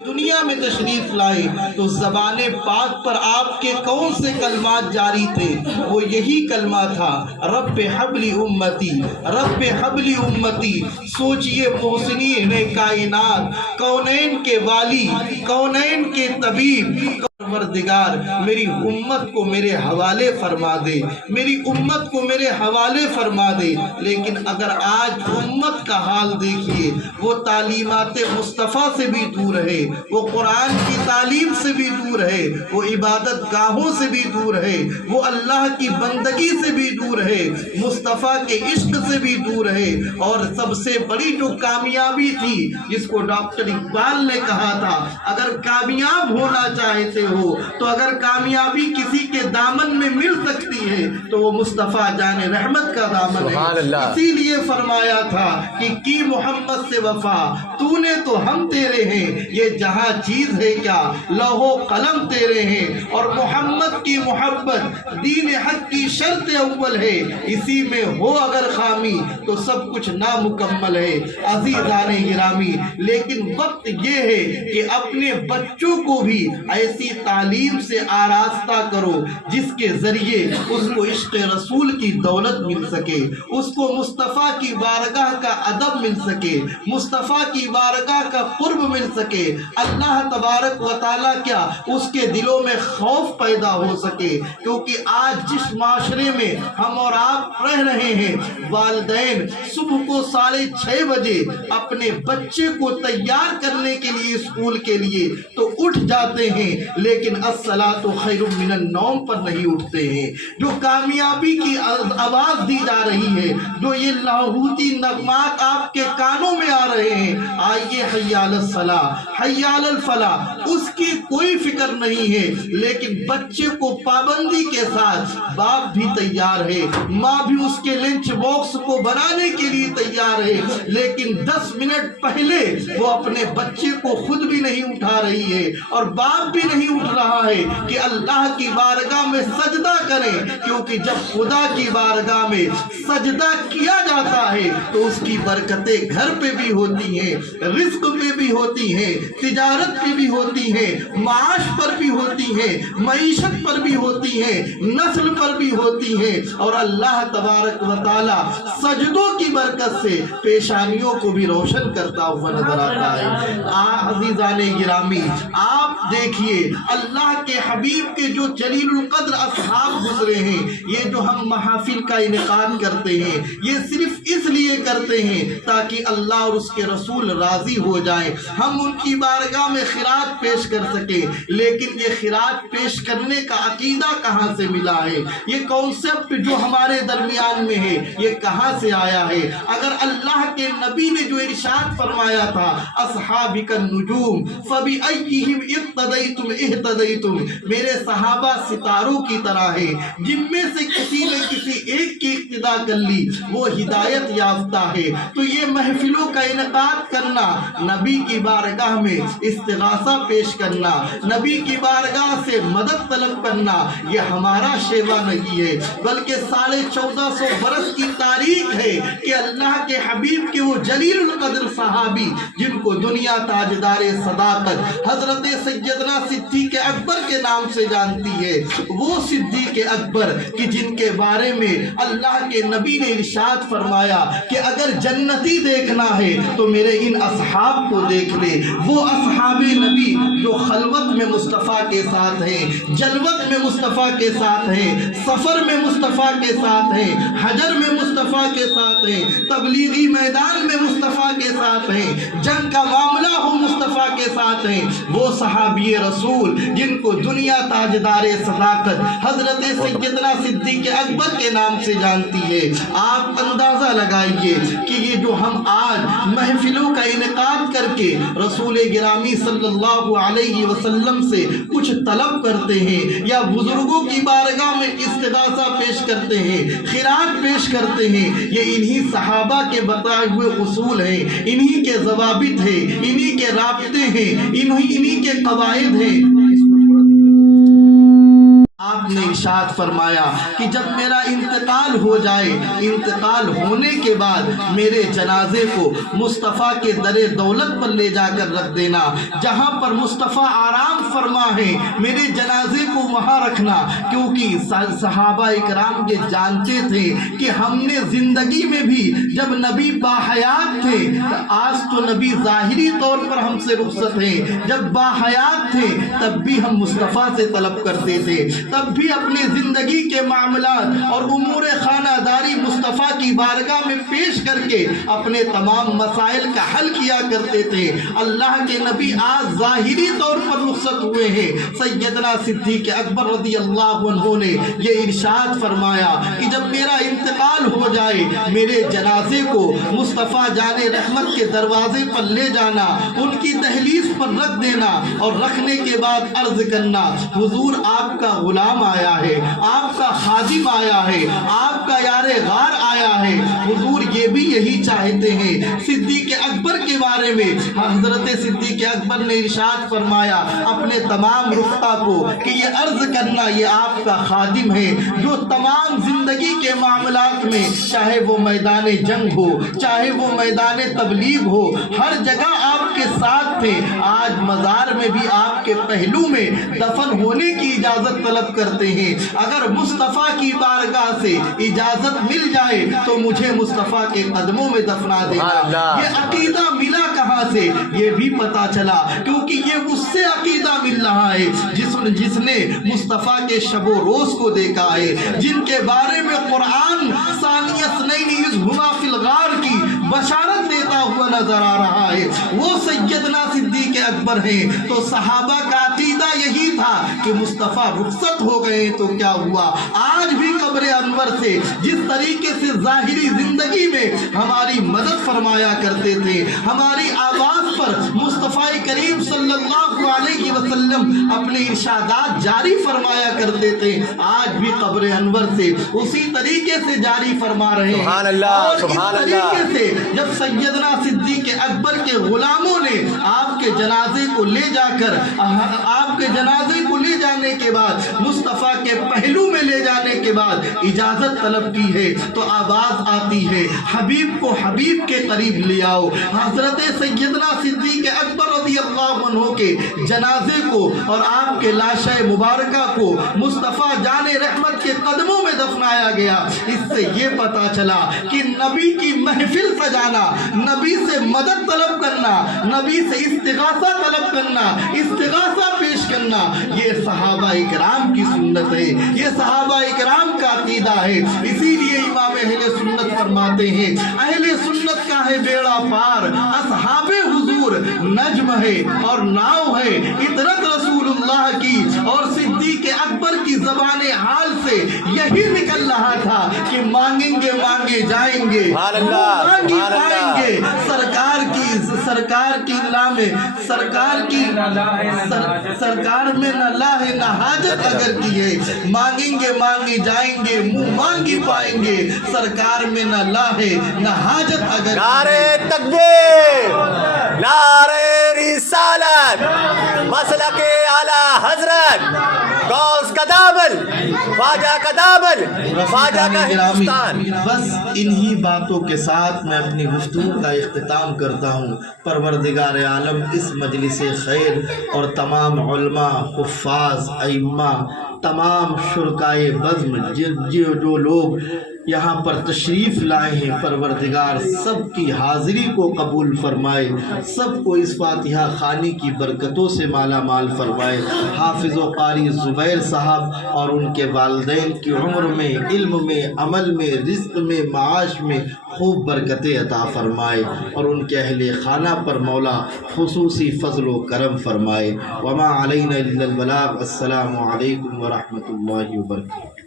دنیا میں تشریف لائے تو زبان پاک پر آپ کے کون سے کلمات جاری تھے؟ وہ یہی کلمہ تھا، رب حبلی امتی، رب حبلی امتی۔ سوچئے محسنین کائنات، کونین کے والی، کونین کے طبیب، پروردگار میری امت کو میرے حوالے فرما دے، میری امت کو میرے حوالے فرما دے۔ لیکن اگر آج امت کا حال دیکھیے، وہ تعلیمات مصطفیٰ سے بھی دور ہے، وہ قرآن کی تعلیم سے بھی دور ہے، وہ عبادت گاہوں سے بھی دور ہے، وہ اللہ کی بندگی سے بھی دور ہے، مصطفیٰ کے عشق سے بھی دور ہے۔ اور سب سے بڑی جو کامیابی تھی، جس کو ڈاکٹر اقبال نے کہا تھا، اگر کامیاب ہونا چاہتے ہو تو اگر کامیابی کسی کے دامن میں مل سکتی ہے تو وہ مصطفیٰ جان رحمت کا دامن ہے۔ اسی لیے فرمایا تھا کہ کی محمد سے وفا، تو نے تو ہم تیرے ہیں، یہ جہاں چیز ہے کیا لوح و قلم تیرے ہیں۔ اور محمد کی محبت دین حق کی شرط اول ہے، اسی میں ہو اگر خامی تو سب کچھ نامکمل ہے۔ عزیزان گرامی، لیکن وقت یہ ہے کہ اپنے بچوں کو بھی ایسی تعلیم سے آراستہ کرو جس کے ذریعے اس کو عشق رسول کی دولت مل سکے، اس کو مصطفیٰ کی بارگاہ کا ادب مل سکے، مصطفیٰ کی بارگاہ کا قرب مل سکے، اللہ تبارک و تعالیٰ کیا اس کے دلوں میں خوف پیدا ہو سکے۔ کیونکہ آج جس معاشرے میں ہم اور آپ رہ رہے ہیں، والدین صبح کو 6:30 بجے اپنے بچے کو تیار کرنے کے لیے اسکول کے لیے تو اٹھ جاتے ہیں، لیکن الصلاۃ خیر من النوم پر نہیں اٹھتے ہیں۔ جو کامیابی کی آواز دی جا رہی ہے، جو یہ لاہوتی نغمات آپ کے کانوں میں آ رہے ہیں، آئیے حی علی الصلاۃ، حی علی الفلاح، اس کی کوئی فکر نہیں ہے۔ لیکن بچے کو پابندی کے ساتھ باپ بھی تیار ہے، ماں بھی اس کے لنچ باکس کو بنانے کے لیے تیار ہے، لیکن 10 منٹ پہلے وہ اپنے بچے کو خود بھی نہیں اٹھا رہی ہے، اور باپ بھی نہیں اٹھ رہا ہے کہ اللہ کی بارگاہ میں سجدہ کریں۔ کیونکہ جب خدا کی بارگاہ میں سجدہ کیا جاتا ہے تو اس کی برکتیں گھر پہ بھی ہوتی ہیں، رزق پہ بھی ہوتی ہیں، تجارت پہ بھی ہوتی ہیں، معاش پر بھی ہوتی ہیں، معیشت پر بھی ہوتی ہیں، نسل پر بھی ہوتی ہیں۔ اور اللہ تبارک و تعالی سجدوں کی برکت سے پیشانیوں کو بھی روشن کرتا ہوا نظر آتا ہے۔ عزیزان گرامی، آپ دیکھیے اللہ کے حبیب کے جو جلیل القدر اصحاب گزرے ہیں، یہ جو ہم محافل کا انعقاد کرتے ہیں، یہ صرف اس لیے کرتے ہیں تاکہ اللہ اور اس کے رسول راضی ہو جائیں، ہم ان کی بارگاہ میں خراج پیش کر سکیں۔ لیکن یہ خراج پیش کرنے کا عقیدہ کہاں سے ملا ہے؟ یہ کانسیپٹ جو ہمارے درمیان میں ہے، یہ کہاں سے آیا ہے؟ اگر اللہ کے نبی نے جو ارشاد فرمایا تھا، اصحابک النجوم فبأیہم اقتدیتم اہتدیتم، میرے صحابہ ستاروں کی طرح ہے، جن میں سے کسی نے کسی ایک کی اقتدا کر لی وہ ہدایت یافتہ ہے۔ تو یہ محفلوں کا انعقاد کرنا، نبی کی بارگاہ میں استغاثہ پیش کرنا، نبی کی بارگاہ سے مدد طلب کرنا، یہ ہمارا شیوا نہیں ہے، بلکہ 1450 برس کی تاریخ ہے کہ اللہ کے حبیب کے وہ جلیل القدر صحابی جن کو دنیا تاجدار صداقت حضرت سیدنا صدیق اکبر کے نام سے جانتی ہے، وہ صدیق اکبر کہ جن کے بارے میں اللہ کے نبی نے ارشاد فرمایا کہ اگر جنتی دیکھنا ہے تو میرے ان اصحاب کو دیکھ لے۔ وہ اصحاب نبی جو خلوت میں مصطفیٰ کے ساتھ ہیں، جلوت میں مصطفیٰ کے ساتھ ہیں، سفر میں مصطفیٰ کے ساتھ ہیں، حجر میں مصطفیٰ کے ساتھ ہیں، تبلیغی میدان میں مصطفیٰ کے ساتھ ہیں، جنگ کا معاملہ ہو مصطفیٰ کے ساتھ ہیں۔ وہ صحابی رسول جن کو دنیا تاجدار صداقت حضرت سیدنا صدیق اکبر کے نام سے جانتی ہے۔ آپ اندازہ لگائیے کہ یہ جو ہم آج محفلوں کا انعقاد کر کے رسول گرامی صلی اللہ علیہ وسلم سے کچھ طلب کرتے ہیں، یا بزرگوں کی بارگاہ میں استغاثہ پیش کرتے ہیں، خراج پیش کرتے ہیں، یہ انہی صحابہ کے بتائے ہوئے اصول ہیں، انہی کے ضوابط ہیں، انہی کے رابطے ہیں، انہی کے قواعد ہیں۔ آپ نے ارشاد فرمایا کہ جب میرا انتقال ہو جائے، انتقال ہونے کے بعد میرے جنازے کو مصطفیٰ کے در دولت پر لے جا کر رکھ دینا، جہاں پر مصطفیٰ آرام فرما ہے میرے جنازے کو وہاں رکھنا، کیونکہ صحابہ اکرام یہ جانتے تھے کہ ہم نے زندگی میں بھی جب نبی باحیات تھے، آج تو نبی ظاہری طور پر ہم سے رخصت ہیں، جب باحیات تھے تب بھی ہم مصطفیٰ سے طلب کرتے تھے، تب بھی اپنی زندگی کے معاملات اور امور خانہ داری مصطفیٰ کی بارگاہ میں پیش کر کے اپنے تمام مسائل کا حل کیا کرتے تھے۔ اللہ کے نبی آج ظاہری طور پر رخصت ہوئے ہیں، سیدنا صدیق اکبر رضی اللہ عنہ نے یہ ارشاد فرمایا کہ جب میرا انتقال ہو جائے میرے جنازے کو مصطفیٰ جان رحمت کے دروازے پر لے جانا، ان کی دہلیز پر رکھ دینا، اور رکھنے کے بعد عرض کرنا حضور آپ کا غلام آیا ہے، آپ کا خادم آیا ہے، آپ کا یار غار آیا ہے۔ حضور یہ بھی یہی چاہتے ہیں۔ صدیق اکبر کے بارے میں حضرت صدیق اکبر نے ارشاد فرمایا اپنے تمام رفقا کو کہ یہ عرض کرنا یہ آپ کا خادم ہے جو تمام زندگی کے معاملات میں، چاہے وہ میدان جنگ ہو، چاہے وہ میدان تبلیغ ہو، ہر جگہ آپ کے ساتھ تھے۔ آج مزار میں بھی آپ کے پہلو میں دفن ہونے کی اجازت طلب کرتے ہیں۔ اگر مصطفیٰ کی بارگاہ سے اجازت مل جائے تو مجھے مصطفیٰ کے قدموں میں دفنا دینا۔ یہ عقیدہ ملا کہاں سے؟ یہ بھی پتا چلا کیونکہ یہ اس سے عقیدہ مل رہا ہے جس نے مصطفیٰ کے شب و روز کو دیکھا ہے، جن کے بارے میں قرآن ثانی اثنین اذ ہما فی الغار کی بشارت دیتا ہوا نظر آ رہا ہے، وہ سیدنا صدیق اکبر ہیں۔ تو صحابہ کا عقیدہ یہی تھا کہ مصطفیٰ رخصت ہو گئے تو کیا ہوا؟ آج بھی قبر انور سے جس طریقے سے ظاہری زندگی میں ہماری مدد فرمایا کرتے تھے، ہماری آواز پر مصطفیٰ کریم صلی اللہ علیہ وسلم اپنے ارشادات جاری فرمایا کرتے تھے، آج بھی قبر انور سے اسی طریقے سے جاری فرما رہے ہیں۔ اور اس طریقے سے جب سیدنا صدیق اکبر کے غلاموں نے آپ کے جنازے کو لے جا کر، آپ کے جنازے کو لے جانے کے بعد، مصطفیٰ کے پہلو میں لے جانے کے بعد اجازت طلب کی ہے تو آواز آتی ہے حبیب کو حبیب کے قریب لے آؤ۔ حضرت سیدنا صدیق اکبر رضی اللہ عنہ کے جنازے کو اور آپ کے لاشہ مبارکہ کو مصطفیٰ جان رحمت کے قدموں میں دفنایا گیا۔ اس سے یہ پتا چلا کہ نبی کی محفل سجانا، نبی سے مدد طلب کرنا، نبی سے استغاثہ طلب کرنا، استغاثہ پیش کرنا، یہ صحابہ اکرام کی سنت ہے، یہ صحابہ اکرام کا عقیدہ ہے۔ اسی لیے امام اہل سنت فرماتے ہیں اہل سنت کا ہے بیڑا پار، اصحاب حضور نجم ہے اور ناؤ ہے، اطرت رسول اللہ کی اور صدیق اکبر کی زبان حال سے یہی نکل رہا تھا کہ مانگیں گے مانگے جائیں گے، مانگی پائیں گے، سرکار کی لا میں سرکار میں نہ لا ہے نہ حاجت اگر کی ہے، مانگیں گے مانگے جائیں گے، منہ مانگی پائیں گے، سرکار میں نہ لا ہے نہ حاجت اگر۔ نعرہ تکبیر، نعرہ رسالت، مسلک اعلی حضرت، غوث کا دامن، خواجہ کا دامن، خواجہ کا ہندوستان۔ بس انہی باتوں کے ساتھ میں اپنی گفتگو کا اختتام کرتا ہوں۔ پروردگار عالم اس مجلس خیر اور تمام علماء، حفاظ، ائمہ، تمام شرکائے بزم جو لوگ یہاں پر تشریف لائے ہیں، پروردگار سب کی حاضری کو قبول فرمائے، سب کو اس فاتحہ خوانی کی برکتوں سے مالا مال فرمائے۔ حافظ و قاری زبیر صاحب اور ان کے والدین کی عمر میں، علم میں، عمل میں، رزق میں، معاش میں خوب برکتیں عطا فرمائے، اور ان کے اہل خانہ پر مولا خصوصی فضل و کرم فرمائے۔ وما علینا الا البلاغ۔ السلام علیکم ورحمۃ اللہ وبرکاتہ۔